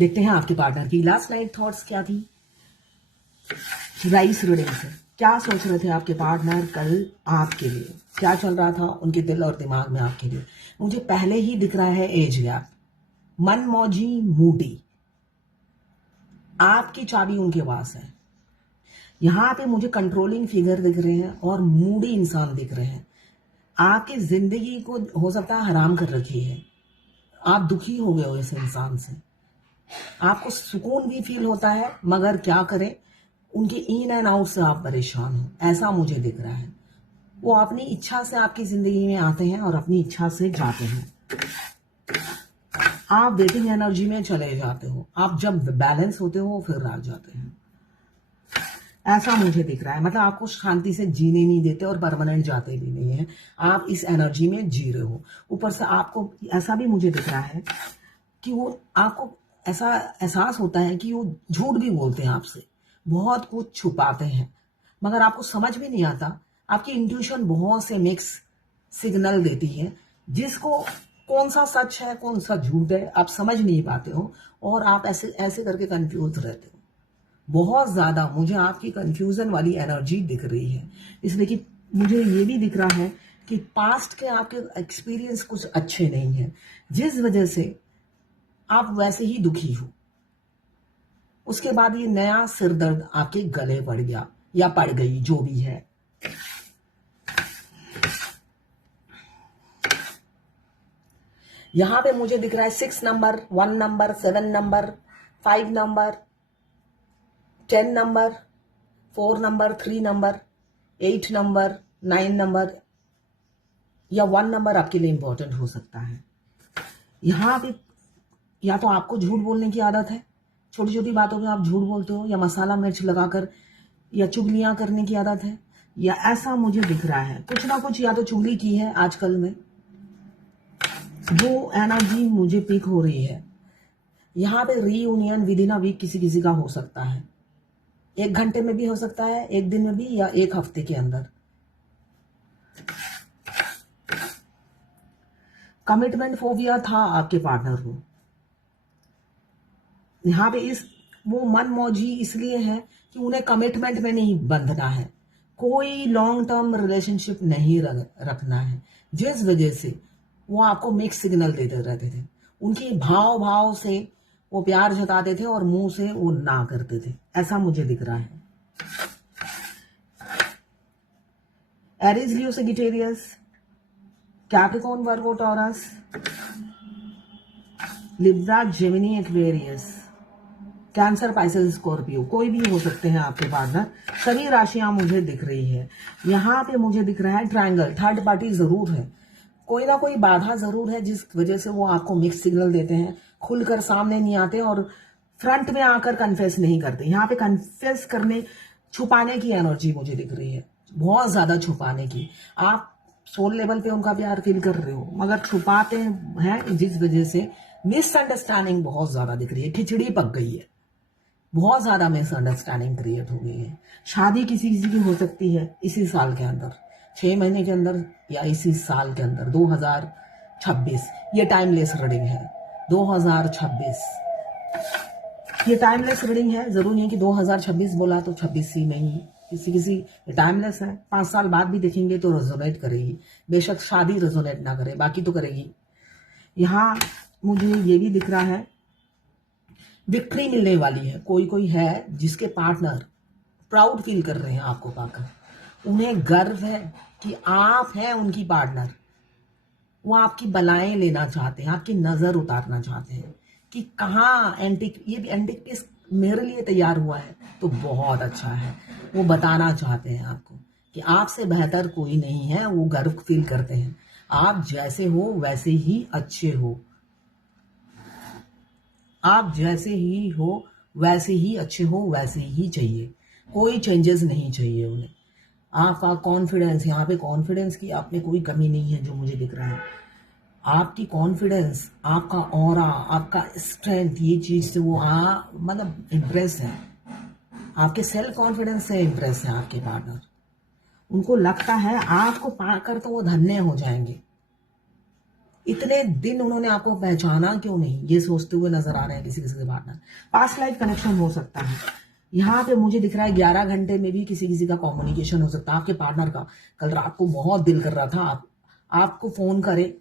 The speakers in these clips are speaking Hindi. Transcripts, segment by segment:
देखते हैं आपके पार्टनर की लास्ट नाइट थॉट्स क्या थी। राइस रीडिंग से क्या सोच रहे थे आपके पार्टनर कल आपके लिए, क्या चल रहा था उनके दिल और दिमाग में आपके लिए। मुझे पहले ही दिख रहा है एज गैप, मनमौजी, मूडी। आपकी चाबी उनके पास है। यहाँ पे मुझे कंट्रोलिंग फिगर दिख रहे हैं और मूडी इंसान दिख रहे हैं। आपकी जिंदगी को हो सकता है हराम कर रखी है। आप दुखी हो गए हो इस इंसान से। आपको सुकून भी फील होता है, मगर क्या करें, उनके इन एंड आउट से आप परेशान हो, ऐसा मुझे दिख रहा है। वो अपनी इच्छा से आपकी जिंदगी में आते हैं और अपनी इच्छा से जाते हैं। आप वेटिंग एनर्जी में चले जाते हो। आप जब बैलेंस होते हो फिर आ जाते हैं, ऐसा मुझे दिख रहा है। मतलब आपको शांति से जीने नहीं देते और परमानेंट जाते भी नहीं है। आप इस एनर्जी में जी रहे हो। ऊपर से आपको ऐसा भी मुझे दिख रहा है कि वो आपको ऐसा एहसास होता है कि वो झूठ भी बोलते हैं आपसे, बहुत कुछ छुपाते हैं, मगर आपको समझ भी नहीं आता। आपकी इंट्यूशन बहुत से मिक्स सिग्नल देती है, जिसको कौन सा सच है कौन सा झूठ है आप समझ नहीं पाते हो, और आप ऐसे ऐसे करके कंफ्यूज रहते हो। बहुत ज्यादा मुझे आपकी कंफ्यूजन वाली एनर्जी दिख रही है, इसलिए कि मुझे ये भी दिख रहा है कि पास्ट के आपके एक्सपीरियंस कुछ अच्छे नहीं है, जिस वजह से आप वैसे ही दुखी हो। उसके बाद ये नया सिरदर्द आपके गले पड़ गया या पड़ गई, जो भी है। यहां पे मुझे दिख रहा है 6 number, 1 number, 7 number, 5 number, 10 number, 4 number, 3 number, 8 number, 9 number या 1 नंबर आपके लिए इंपॉर्टेंट हो सकता है। यहाँ पे या तो आपको झूठ बोलने की आदत है, छोटी छोटी बातों में आप झूठ बोलते हो, या मसाला मिर्च लगाकर या चुगलियां करने की आदत है, या ऐसा मुझे दिख रहा है कुछ ना कुछ, या तो चुगली की है आजकल में। वो एनर्जी मुझे पिक हो रही है। यहाँ पे reunion within a week किसी किसी का हो सकता है, 1 घंटे में भी हो सकता है, 1 दिन में भी, या 1 हफ्ते के अंदर। कमिटमेंट फोबिया था आपके पार्टनर को। यहाँ पे इस वो मन मौजी इसलिए है कि उन्हें कमिटमेंट में नहीं बंधना है, कोई लॉन्ग टर्म रिलेशनशिप नहीं रखना है, जिस वजह से वो आपको मिक्स सिग्नल देते रहते थे। उनके भाव भाव से वो प्यार जताते थे और मुंह से वो ना करते थे, ऐसा मुझे दिख रहा है। Aries, Leo, Sagittarius, Capricorn, Virgo, Taurus, Libra, Gemini, Aquarius, Cancer, Pisces, Scorpio, कोई भी हो सकते हैं आपके पार्टनर। सभी राशियां मुझे दिख रही है। यहाँ पे मुझे दिख रहा है ट्रायंगल, थर्ड पार्टी जरूर है, कोई ना कोई बाधा जरूर है, जिस वजह से वो आपको मिक्स सिग्नल देते हैं, खुलकर सामने नहीं आते और फ्रंट में आकर कन्फेस नहीं करते। यहाँ पे कन्फेस करने, छुपाने की एनर्जी मुझे दिख रही है, बहुत ज्यादा छुपाने की। आप सोल लेवल पे उनका प्यार फील कर रहे हो, मगर छुपाते हैं, जिस वजह से मिसअंडरस्टैंडिंग बहुत ज्यादा दिख रही है, खिचड़ी पक गई है, बहुत ज्यादा मिसअंडरस्टैंडिंग क्रिएट हो गई है। शादी किसी किसी की हो सकती है इसी साल के अंदर, 6 महीने के अंदर, या इसी साल के अंदर, 2026। ये टाइमलेस रीडिंग है, 2026 ये टाइमलेस रीडिंग है। जरूरी नहीं है कि 2026 बोला तो 26 ही में ही, किसी किसी टाइमलेस है। 5 साल बाद भी देखेंगे तो रेजोनेट करेगी, बेशक शादी रेजोनेट ना करे, बाकी तो करेगी। यहाँ मुझे ये भी दिख रहा है विक्ट्री मिलने वाली है। कोई कोई है जिसके पार्टनर प्राउड फील कर रहे हैं आपको पाकर, उन्हें गर्व है कि आप हैं उनकी पार्टनर। वो आपकी बलाएं लेना चाहते हैं, आपकी नजर उतारना चाहते हैं कि कहाँ एंटिक, ये भी एंटिक पीस मेरे लिए तैयार हुआ है तो बहुत अच्छा है। वो बताना चाहते हैं आपको कि आपसे बेहतर कोई नहीं है। वो गर्व फील करते हैं, आप जैसे हो वैसे ही अच्छे हो, आप जैसे ही हो वैसे ही अच्छे हो, वैसे ही चाहिए, कोई चेंजेस नहीं चाहिए उन्हें। आपका कॉन्फिडेंस, यहाँ पे कॉन्फिडेंस की आप में कोई कमी नहीं है जो मुझे दिख रहा है। आपकी कॉन्फिडेंस, आपका ऑरा, आपका स्ट्रेंथ, ये चीज से वो मतलब इम्प्रेस है। आपके सेल्फ कॉन्फिडेंस से इम्प्रेस है आपके पार्टनर। उनको लगता है आपको पाकर तो वो धन्य हो जाएंगे। इतने दिन उन्होंने आपको पहचाना क्यों नहीं, ये सोचते हुए नजर आ रहे हैं किसी किसी के पार्टनर। पास्ट लाइफ कनेक्शन हो सकता है। यहाँ पे मुझे दिख रहा है 11 घंटे में भी किसी किसी का कम्युनिकेशन हो सकता है आपके पार्टनर का। कल रात को बहुत दिल कर रहा था आपको फोन करे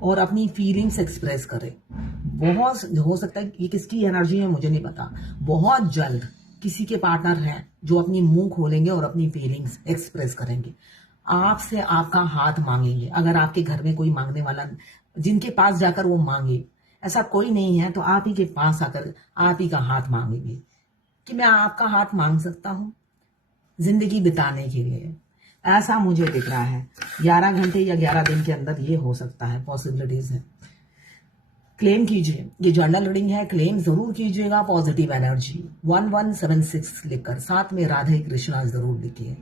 और अपनी फीलिंग्स एक्सप्रेस करे। बहुत हो सकता है ये किसकी एनर्जी है मुझे नहीं पता। बहुत जल्द किसी के पार्टनर हैं जो अपनी मुंह खोलेंगे और अपनी फीलिंग्स एक्सप्रेस करेंगे, आपसे आपका हाथ मांगेंगे। अगर आपके घर में कोई मांगने वाला, जिनके पास जाकर वो मांगे, ऐसा कोई नहीं है तो आप ही के पास आकर आप ही का हाथ मांगेंगे कि मैं आपका हाथ मांग सकता हूं जिंदगी बिताने के लिए। ऐसा मुझे दिख रहा है 11 घंटे या 11 दिन के अंदर ये हो सकता है, पॉसिबिलिटीज है। क्लेम कीजिए, ये जर्नल रीडिंग है, क्लेम जरूर कीजिएगा पॉजिटिव एनर्जी 1176 लिखकर, साथ में राधे कृष्णा जरूर लिखिए,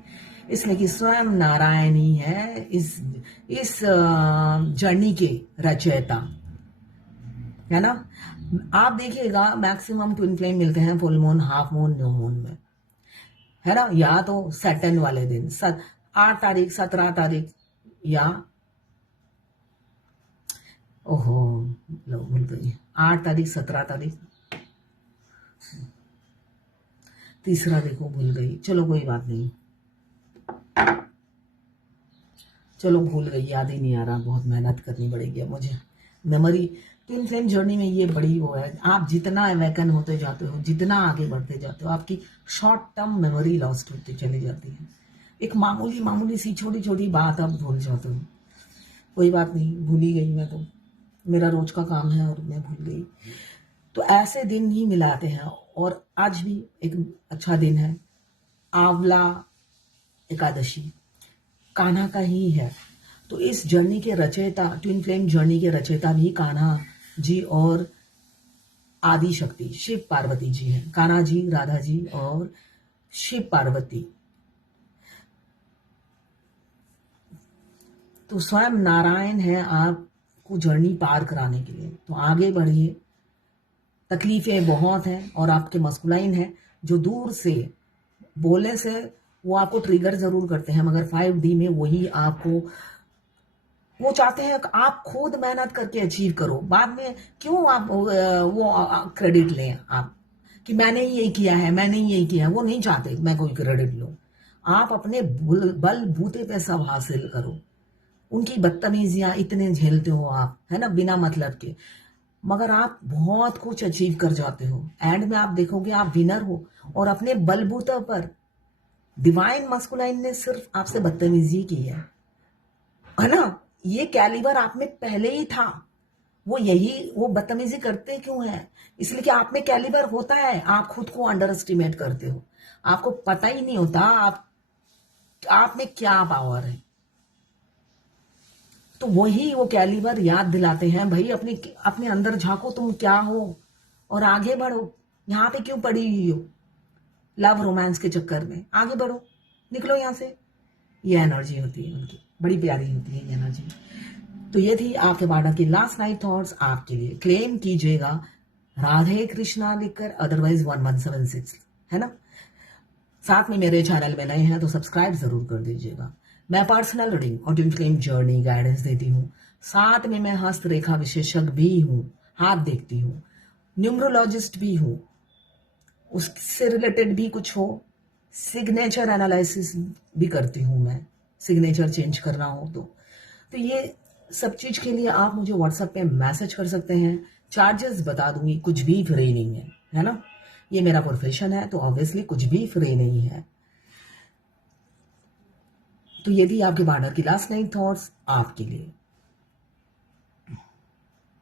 इसलिए कि स्वयं नारायण ही है इस जर्नी के रचयिता, है ना। आप देखिएगा मैक्सिमम ट्विन फ्लेम मिलते हैं full moon, half moon, new moon में, है ना, या तो सैटर्न वाले दिन 8 तारीख 17 तारीख, या ओहो लो भूल गई, 8 तारीख 17 तारीख, तीसरा देखो भूल गई, चलो कोई बात नहीं, चलो भूल गई, याद ही नहीं आ रहा, बहुत मेहनत करनी पड़ेगी अब मुझे। मेमोरी ट्विन फ्लेम जर्नी में ये बड़ी वो है, आप जितना अवेकन होते जाते हो, जितना आगे बढ़ते जाते हो, आपकी शॉर्ट टर्म मेमोरी लॉस्ट होती चली जाती है। एक मामूली मामूली सी छोटी छोटी बात आप भूल जाते हो। कोई बात नहीं, भूल ही गई मैं तो, मेरा रोज का काम है और मैं भूल गई। तो ऐसे दिन ही मिलाते हैं, और आज भी एक अच्छा दिन है, आंवला एकादशी कान्हा का ही है। तो इस जर्नी के रचयिता, ट्विन फ्लेम जर्नी के रचयिता भी कान्हा जी और आदि शक्ति शिव पार्वती जी हैं। कान्हा जी, राधा जी और शिव पार्वती। तो स्वयं नारायण है आपको जर्नी पार कराने के लिए। तो आगे बढ़िए, तकलीफें बहुत हैं और आपके मस्कुलाइन है जो दूर से बोलने से वो आपको ट्रिगर जरूर करते हैं, मगर 5D में वही आपको, वो चाहते हैं कि आप खुद मेहनत करके अचीव करो। बाद में क्यों आप वो क्रेडिट लें आप कि मैंने ही यही किया है, मैंने ही यही किया है। वो नहीं चाहते मैं कोई क्रेडिट लूं। आप अपने बल बूते पे सब हासिल करो। उनकी बदतमीजियां इतने झेलते हो आप, है ना, बिना मतलब के, मगर आप बहुत कुछ अचीव कर जाते हो। एंड में आप देखोगे आप विनर हो, और अपने बलबूते पर डिवाइन मस्कुलाइन ने सिर्फ आपसे बदतमीजी की है ना। ये कैलिबर आप में पहले ही था। वो बदतमीजी करते क्यों है? इसलिए कि आप में कैलिबर होता है, आप खुद को अंडर एस्टिमेट करते हो, आपको पता ही नहीं होता आप में क्या पावर है। तो वही वो कैलिबर याद दिलाते हैं, भाई अपने अंदर झांको, तुम क्या हो और आगे बढ़ो। यहाँ पे क्यों पड़ी हुई हो लव रोमांस के चक्कर में? आगे बढ़ो, निकलो यहाँ से। ये एनर्जी होती है उनकी, बड़ी प्यारी होती है ये एनर्जी। तो ये थी आपके पार्टनर की लास्ट नाइट थॉट्स आपके लिए। क्लेम कीजिएगा राधे कृष्णा लिखकर, अदरवाइज 1176, है ना। साथ में मेरे चैनल में नए हैं तो सब्सक्राइब जरूर कर दीजिएगा। मैं पर्सनल रीडिंग और ट्विन फ्लेम जर्नी गाइडेंस देती हूँ, साथ में मैं हस्तरेखा विशेषज्ञ भी हूँ, हाथ देखती हूँ, न्यूमरोलॉजिस्ट भी हूँ, उससे रिलेटेड भी कुछ हो, सिग्नेचर एनालिसिस भी करती हूँ मैं, सिग्नेचर चेंज करना हो तो ये सब चीज के लिए आप मुझे व्हाट्सएप पे मैसेज कर सकते हैं। चार्जेस बता दूंगी, कुछ भी फ्री नहीं है ना। ये मेरा प्रोफेशन है तो ऑब्वियसली कुछ भी फ्री नहीं है। तो ये थी आपके पार्टनर की लास्ट नाइट थॉट्स आपके लिए।